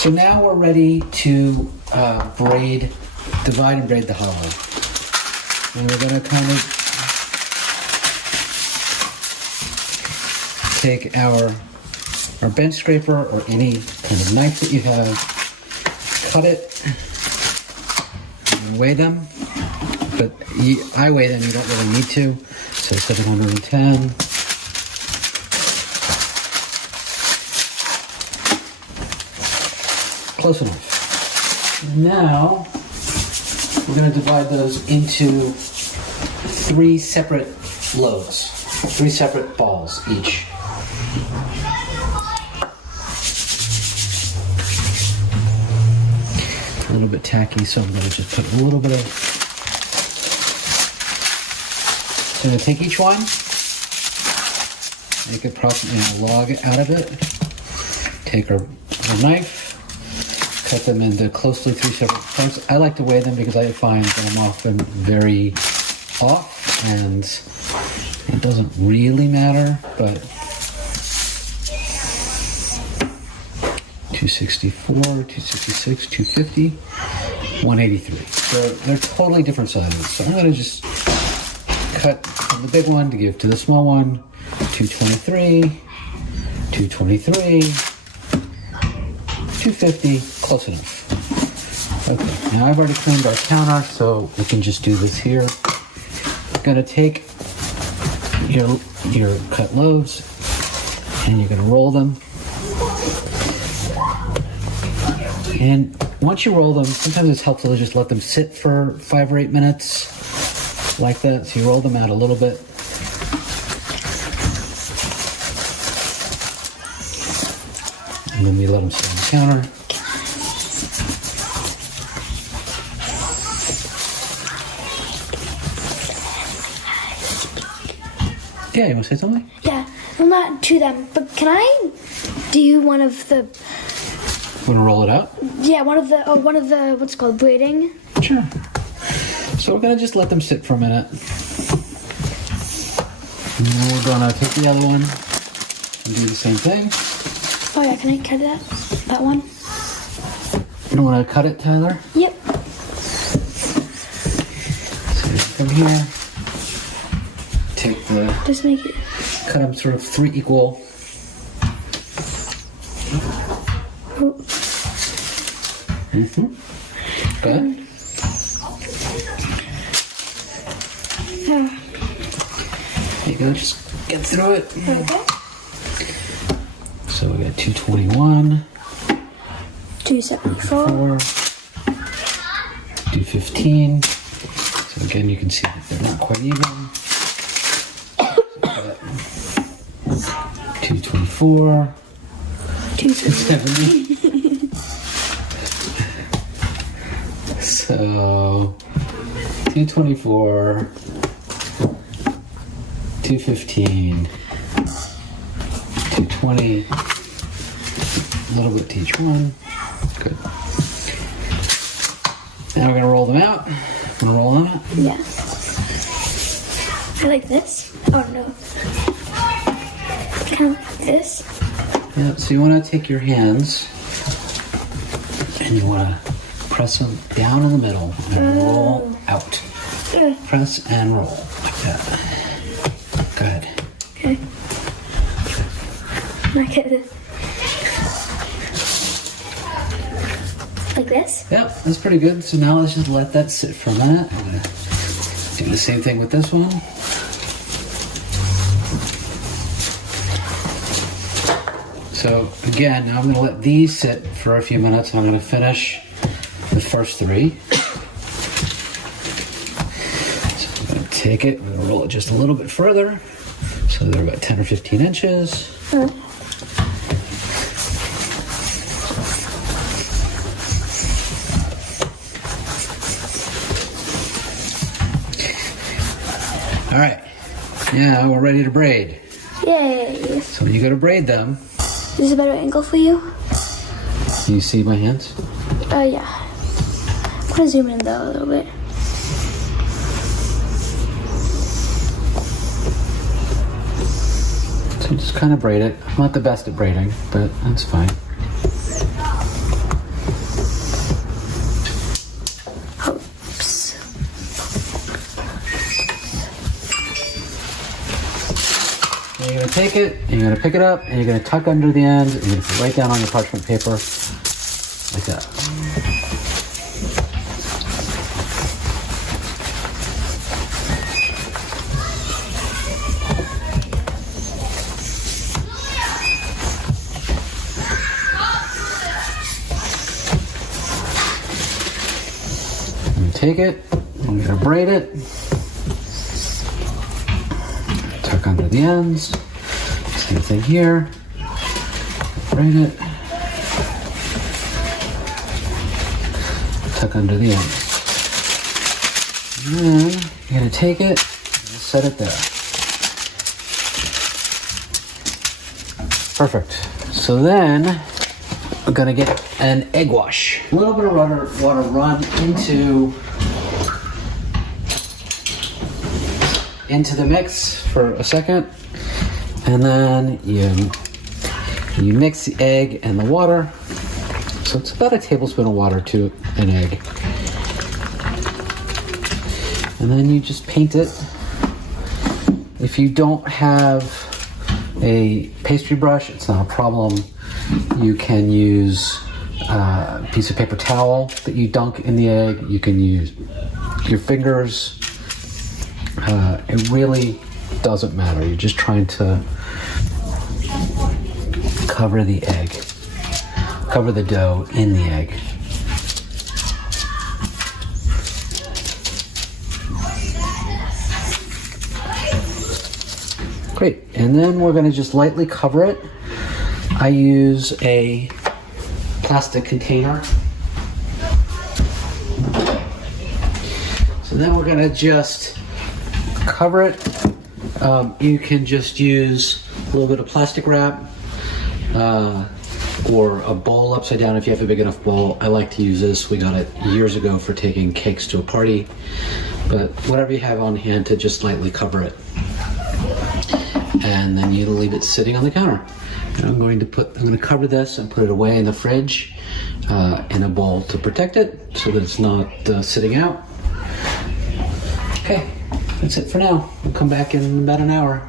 So now we're ready to divide and braid the hollow. And we're going to kind of take our bench scraper or any kind of knife that you have, cut it, and weigh them. But I weigh them, you don't really need to. So 710. Close enough. Now, we're going to divide those into 3 separate loaves, 3 separate balls each. A little bit tacky, so I'm going to just put a little bit of... So I'm going to take each one, make a log out of it, take our knife, cut them into closely 3 separate parts. I like to weigh them because I find that I'm often very off, and it doesn't really matter, but 264, 266, 250, 183. So they're totally different sizes. So I'm going to just cut from the big one to give to the small one. 223, 223, 250, close enough. Okay, now I've already cleaned our counter, so we can just do this here. You're gonna take your cut loaves and you're gonna roll them. And once you roll them, sometimes it's helpful to just let them sit for 5 or 8 minutes, like that. So you roll them out a little bit. And then we let them sit on the counter. Yeah, you want to say something? Yeah, I'm not to them, but can I do one of the... Want to roll it out? Yeah, one of the, what's it called, braiding? Sure. So we're going to just let them sit for a minute. And then we're going to take the other one and do the same thing. Oh yeah, can I cut that one? You want to cut it, Tyler? Yep. So you come here, take the... Just make it... Cut them sort of 3 equal... Mm-hmm. Good. There you go, just get through it. Okay. So we got 221, 274, 215. So again, you can see that they're not quite even. So 224, 270. So 224, 215, 220, a little bit to each one. Good. Now we're going to roll them out. Want to roll them out? Yeah. I like this. Oh no. Kind of like this. Yeah, so you want to take your hands and you want to press them down in the middle and roll out. Press and roll like that. Good. Okay. Okay. Like this? Yep, that's pretty good. So now let's just let that sit for a minute. I'm going to do the same thing with this one. So again, now I'm going to let these sit for a few minutes and I'm going to finish the first 3. So I'm going to take it, we're going to roll it just a little bit further. So they're about 10 or 15 inches. All right, now we're ready to braid. Yay. So when you go to braid them, Is this a better angle for you? do you see my hands? Yeah. I'm gonna zoom in though a little bit. So just kind of braid it. I'm not the best at braiding, but that's fine. take it, and you're gonna pick it up, and you're gonna tuck under the end, and you're gonna put it right down on your parchment paper, like that. Take it, I'm gonna braid it, tuck under the ends, same thing here, braid it, tuck under the ends. And then you're gonna take it and set it there. Perfect. So then we're gonna get an egg wash. A little bit of water run into the mix for a second, and then you mix the egg and the water. So it's about a tablespoon of water to an egg, and then you just paint it. If you don't have a pastry brush, it's not a problem. You can use a piece of paper towel that you dunk in the egg. You can use your fingers. It really doesn't matter. You're just trying to cover the egg, cover the dough in the egg. Great, and then we're gonna just lightly cover it. I use a plastic container. So then we're gonna just cover it. You can just use a little bit of plastic wrap or a bowl upside down if you have a big enough bowl. I like to use this. We got it years ago for taking cakes to a party. But whatever you have on hand to just lightly cover it. And then you leave it sitting on the counter. And I'm going to cover this and put it away in the fridge in a bowl to protect it so that it's not sitting out. Okay, that's it for now. We'll come back in about an hour.